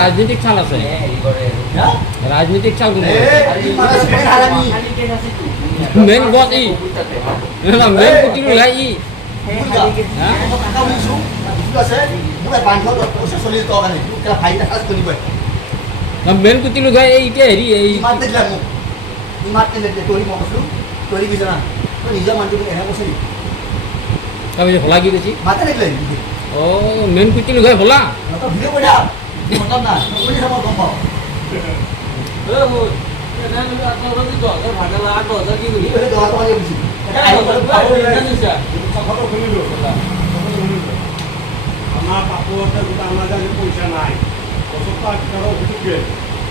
राजनीतिक चाल আছে राजनीतिक चाल मेन बॉस ई मेन कुटी লাই ই মেন কুটি লগাই এতিয়া হেৰি এই কবি ভলা কি দিছি ও মেন কুটি লগাই ভলা আমার পাপুরতে দুটো আমরা জানি পয়সা নাই বছরটা কারো অভিযোগে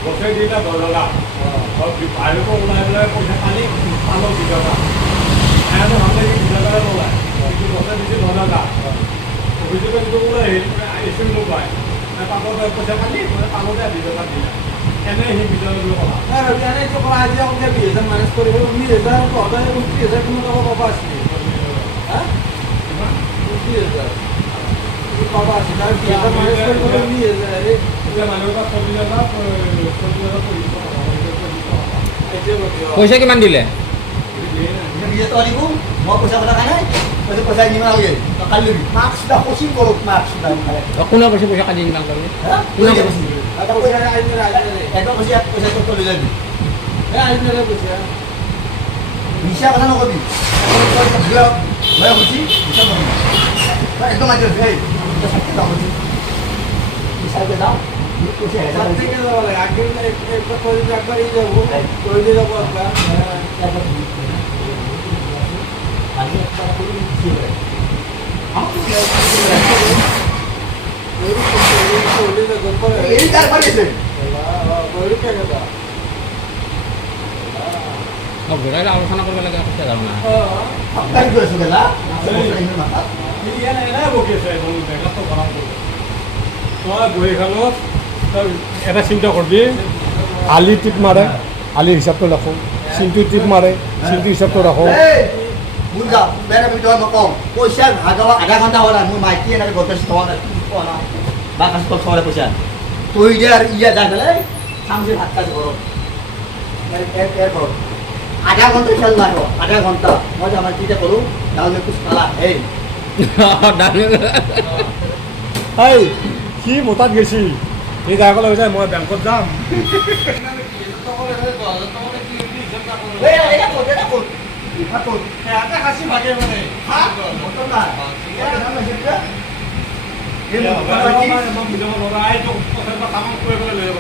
বছর দিলে 10,000 বাইরে তো ওলাই ওলাই পয়সা পানি পালো দিবা এখন আমাদের কি দিবা ওলাই কিন্তু বছর দিতে 10,000 অভিযোগে তো ওলাই এসে মোবাইল পাপুরতে পয়সা পানি পালো দেয়া দিবা দিলা এনে হি বিজয়গুলো কলা না রবি আনে তো কলা আজি আমাকে 2000 মাইনাস করে 19000 তো আদায় 23000 কোনো টাকা পাবা আছে হ্যাঁ 23000 বাবা আছে তার 2000 মাইনাস করে 29000 আরে এটা মানে ওটা 40,000 পয়সা কিমান দিলে বিয়ে তো আনিব মই পয়সা কথা নাই পয়সা কিমান লাগে কালি লবি মার্কস দা কোচিং করো মার্কস দা কোন পয়সা কাটি কিমান লাগে হ্যাঁ কোন পয়সা এটা পয়সা এটা পয়সা তো লৈ যাবি এ আইনে রে পয়সা হিসা কথা নকবি পয়সা দিয়া মই হচ্ছি হিসা নকবি একদম আজ ভাই এটা সত্যি দাও হচ্ছি হিসা কে দাও পয়সা এটা থেকে দাও আগে একটা পয়সা একবারই যাব কই দিয়ে যাব একবার আগে একটা করে দিচ্ছি এই তার পারেছে ঘোরাইলে আলোচনা কৰিব লাগে আছে জানো না আপনার কি কইছো গেলা মাথা ইয়া না না বকেছে বল দেখা তো বড় তো গই খালো এটা চিন্তা করবি আলি টিপ মারে আলি হিসাবটো রাখো সিনটু টিপ মারে সিনটু হিসাবটো রাখো বুঝা বেরে ভিতর মকম পয়সা আধা ঘন্টা হলা মই মাইকি এনে গতেছ তোমার কোনা বা কাজ তো সরে পয়সা তুই যে আর ইয়া যা গেলে সামনে হাত কাজ করো এর করো আধা ঘন্টা চল লাগো আধা ঘন্টা মই আমার চিন্তা করু তাহলে কুছ কালা এই এই কি মোতাত গেছি এই জায়গা লৈ যায় মই ব্যাংকত যাম এই এটা কত হাতত এটা হাসি ভাগে মানে হ্যাঁ কত না এটা নাম আছে এই মই বুজাব নোৱাৰা এই তো কথা কাম কৰিব লৈ যাব